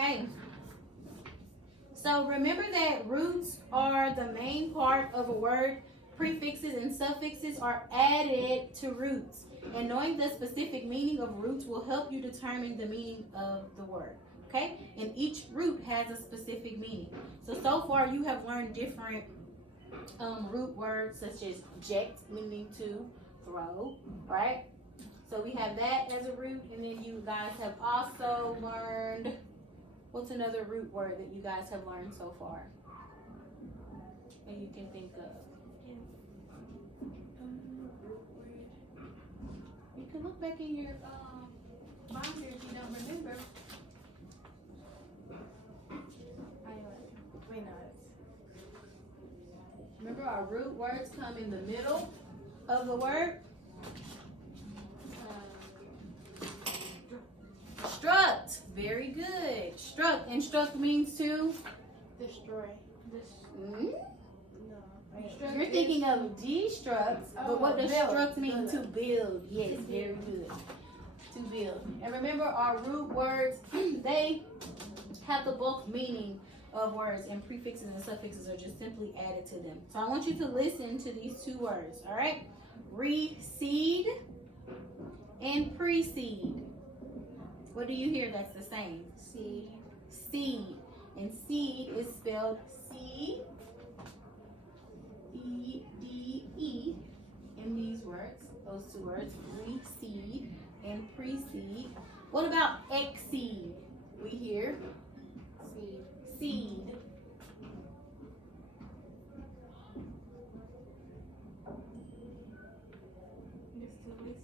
Okay. So remember that roots are the main part of a word. Prefixes and suffixes are added to roots. And knowing the specific meaning of roots will help you determine the meaning of the word. Okay? And each root has a specific meaning. So far you have learned different root words such as jet, meaning to throw, right? So we have that as a root, and then you guys have also learned, what's another root word that you guys have learned so far? And you can think of. You can look back in your binder if you don't remember. Remember, our root words come in the middle of the word. Struct. Very good. Struct. And struct means to? Destroy. No. You're thinking of destruct, but what does struct mean? To build. Yes, very good. To build. And remember, our root words, they have the bulk meaning of words, and prefixes and suffixes are just simply added to them. So I want you to listen to these two words, all right? Recede and precede. What do you hear that's the same? Seed. Seed. And seed is spelled C-E-D-E in these words, those two words, recede and precede. What about exceed? We hear Seed. seed.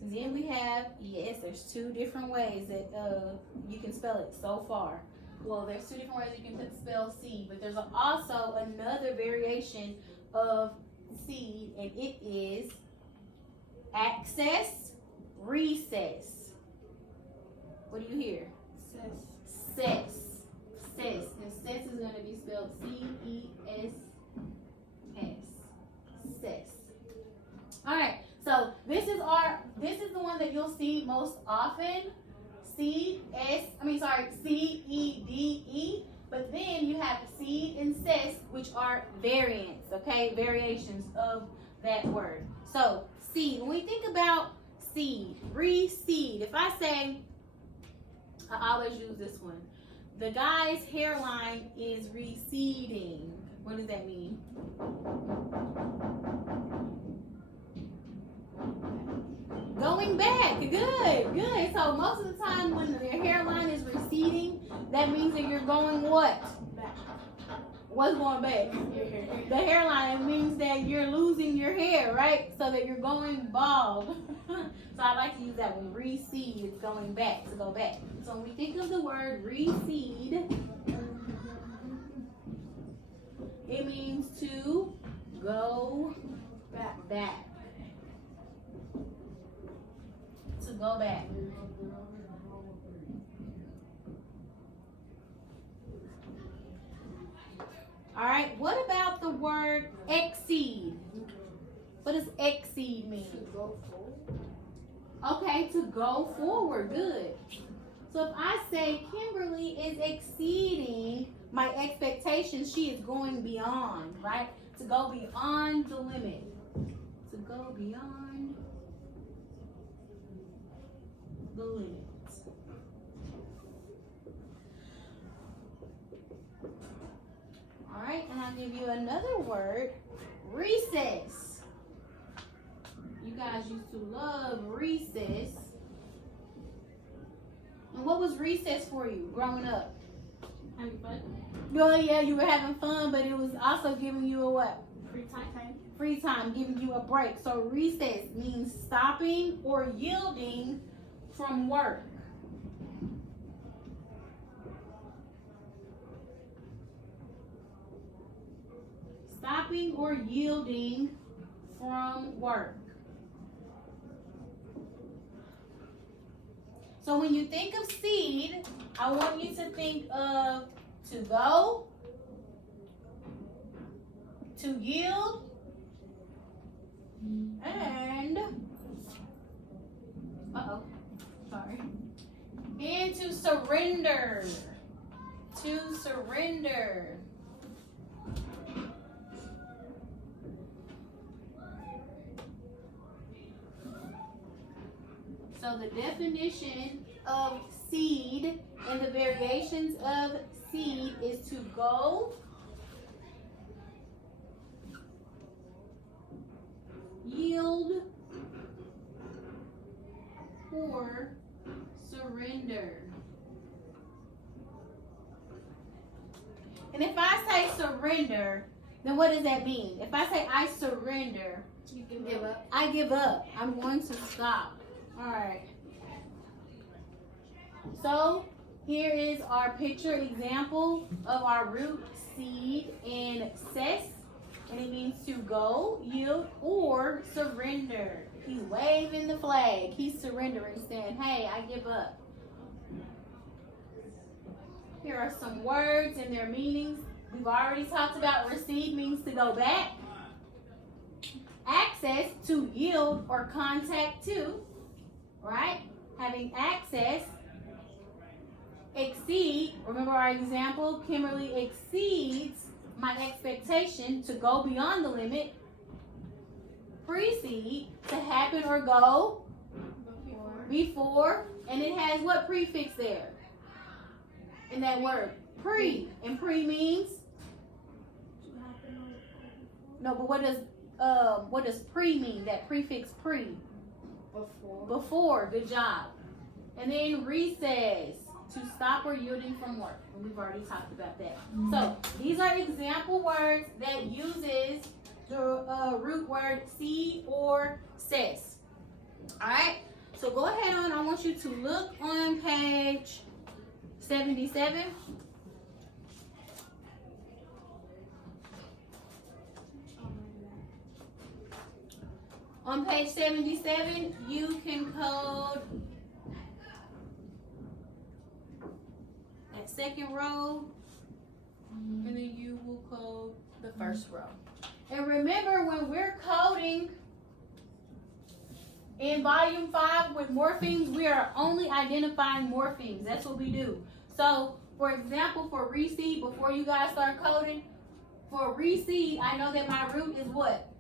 And then we have, yes, there's two different ways that you can spell it so far. Well, there's two different ways you can spell seed, but there's also another variation of seed, and it is access, recess. What do you hear? Cess. Cess. And cess is going to be spelled C-E-S-S. Cess. All right. So this is the one that you'll see most often. C-E-D-E. But then you have seed and cess, which are variants, okay? Variations of that word. So seed. When we think about seed, recede. If I say, I always use this one. The guy's hairline is receding. What does that mean? Going back. Good. So most of the time when your hairline is receding, that means that you're going what? Back. What's going back? The hairline. It means that you're losing your hair, right? So that you're going bald. So I like to use that one. Recede. It's going back, to go back. So when we think of the word recede, it means to go back. To go back. All right, what about the word exceed? What does exceed mean? To go forward. Okay, to go forward. Good. So if I say Kimberly is exceeding my expectations, she is going beyond, right? To go beyond the limit. To go beyond the limit. All right, and I'll give you another word, recess. You guys used to love recess. And what was recess for you growing up? Having fun. Well, yeah, you were having fun, but it was also giving you a what? Free time. Free time, giving you a break. So recess means stopping or yielding from work. Stopping or yielding from work. So when you think of seed, I want you to think of to go, to yield, and and to surrender. to surrender. So the definition of seed and the variations of seed is to go, yield, or surrender. And if I say surrender, then what does that mean? If I say I surrender, You can give up. I give up. I'm going to stop. All right. So here is our picture example of our root, seed, and cess. And it means to go, yield, or surrender. He's waving the flag. He's surrendering, saying, hey, I give up. Here are some words and their meanings. We've already talked about recede means to go back. Access, to yield or contact to, right? Having access. Exceed, remember our example, Kimberly exceeds my expectation to go beyond the limit. Precede, to happen or go before, and it has what prefix there in that word? Pre. And pre means? No, but what does pre mean? That prefix pre. Before. Good job. And then recess, to stop or yielding from work. And we've already talked about that. So these are example words that uses the root word seed or cess. All right. So go ahead on. I want you to look on page 77. On page 77, you can code that second row, and then you will code the first row. And remember, when we're coding in volume 5 with morphemes, we are only identifying morphemes. That's what we do. So, for example, for recede, before you guys start coding, for recede, I know that my root is what?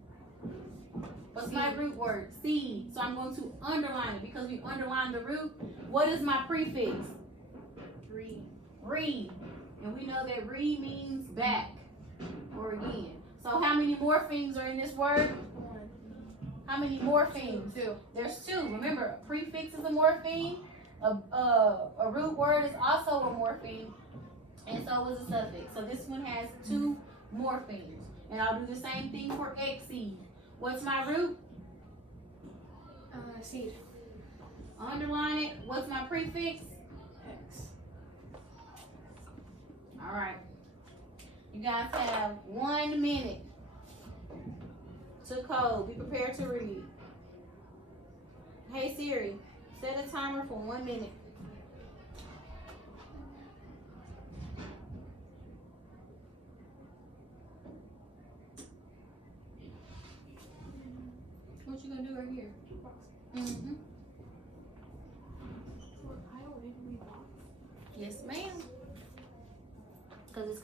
What's my root word? Seed. So I'm going to underline it because we underline the root. What is my prefix? Re. And we know that re means back or again. So how many morphemes are in this word? How many morphemes? 2. There's 2. Remember, a prefix is a morpheme. A root word is also a morpheme. And so is a suffix. So this one has 2 morphemes. And I'll do the same thing for exceed. What's my root? Seed. Underline it. What's my prefix? X. All right. You guys have 1 minute to code. Be prepared to read. Hey Siri, set a timer for 1 minute. What you gonna do right here? Mm-hmm. Yes, ma'am. Because it's